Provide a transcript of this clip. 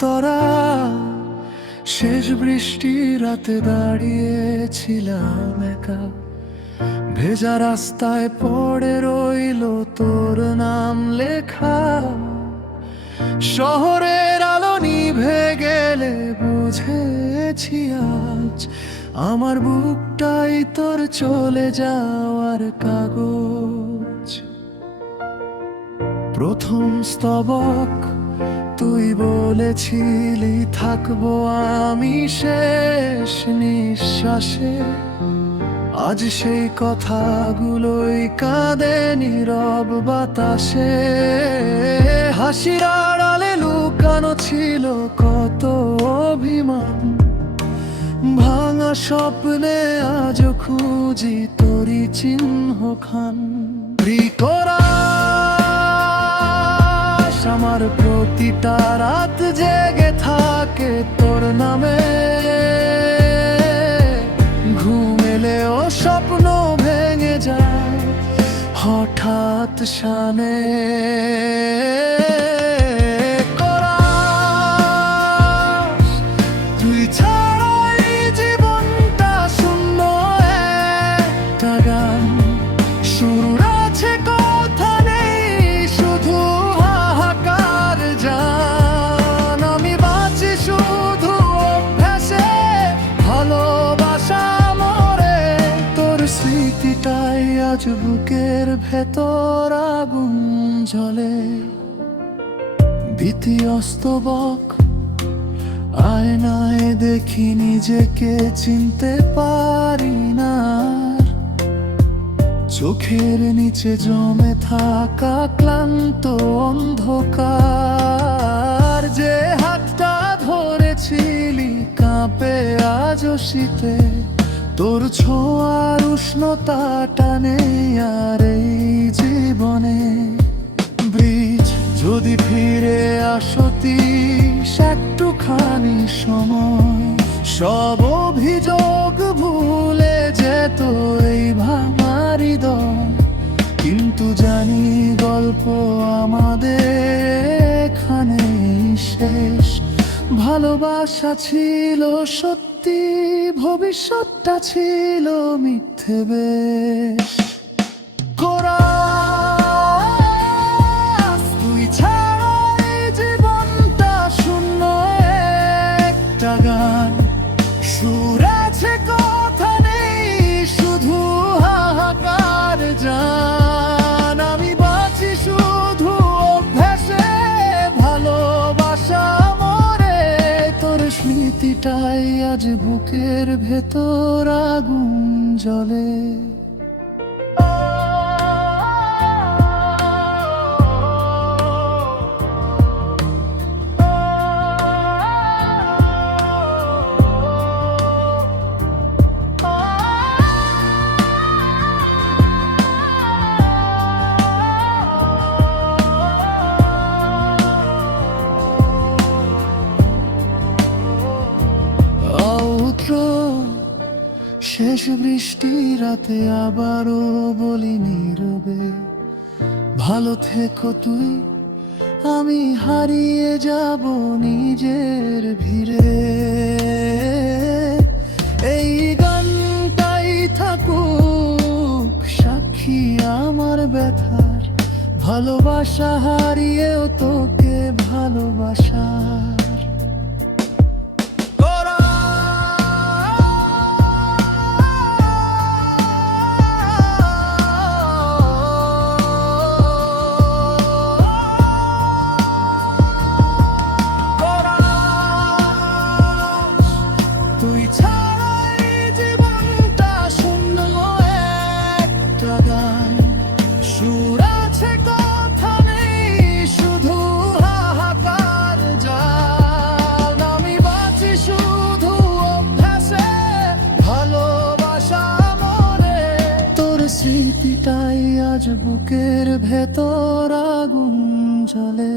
তোরা শেষ বৃষ্টি রাতে দাঁড়িয়েছিলাম একা, ভেজা রাস্তায় পড়ে রইল তোর নাম লেখা। শহরের আলো নিভে গেলে বুঝেছি আজ আমার বুকটাই তোর চলে যাওয়ার কাগজ। প্রথম স্তবক তুই বলেছিলি থাকবো আমি শেষ নিঃশ্বাসে, আজ সেই কথাগুলোই কাঁদে নীরব বাতাসে। হাসির আড়ালে লুকানো ছিল কত অভিমান, ভাঙা স্বপ্নে আজও খুঁজি তোরই চিহ্নখান। আমার প্রতিটা রাত জেগে থাকে তোর নামে, ঘুম এলেও স্বপ্ন ভেঙে যায় হঠাৎ শানে। তুই ছাড়া এই জীবনটা শূন্য একটা গান, সুর আছে কথা নেই শুধু হাহাকার জান। আমি বাঁচি শুধু অভ্যাসে, ভালোবাসা মরে তোর স্মৃতিটাই আজ বুকের ভেতর আগুন জ্বলে। ভীতি অস্তবক আয়নায় দেখি নিজেকে চিনতে পারি না, চোখের নিচে জমে থাকা ক্লান্ত অন্ধকার। যে হাতটা ধরেছিলি কাঁপে আজও শীতে, তোর ছোঁয়ার উষ্ণতাটা নেই আর এই জীবনে। ব্রিজ যদি ফিরে আসতিস একটুখানি সময়, সব অভিযোগ ভুলে যেত এই ভাঙা হৃদয়। কিন্তু জানি গল্প আমাদের এখানেই শেষ, ভালোবাসা ছিল সত্যি, ভবিষ্যৎটা ছিল মিথ্যে বেশ। তুই ছাড়া এই জীবনটা শূন্য একটা গান, সুর আছে কথা নেই শুধু হাহাকার জান। আমি বাঁচি শুধু অভ্যাসে, ভালোবাসা মরে তোর স্মৃতিটাই আজ বুকের ভেতর আগুন জ্বলে। শেষ বৃষ্টি রাতে আবারও বলি নীরবে, ভালো থেকো তুই, আমি হারিয়ে যাব নিজের ভিড়ে। এই গানটাই থাকুক সাক্ষী আমার ব্যথার, ভালোবাসা হারিয়েও তোকে ভালোবাসার। তুই ছাড়া এই জীবনটা শূন্য একটা গান, সুর আছে কথা নেই শুধু হাহাকার জান। আমি বাঁচি শুধু অভ্যাসে, ভালোবাসা মরে তোর স্মৃতিটাই আজ বুকের ভেতর আগুন জ্বলে।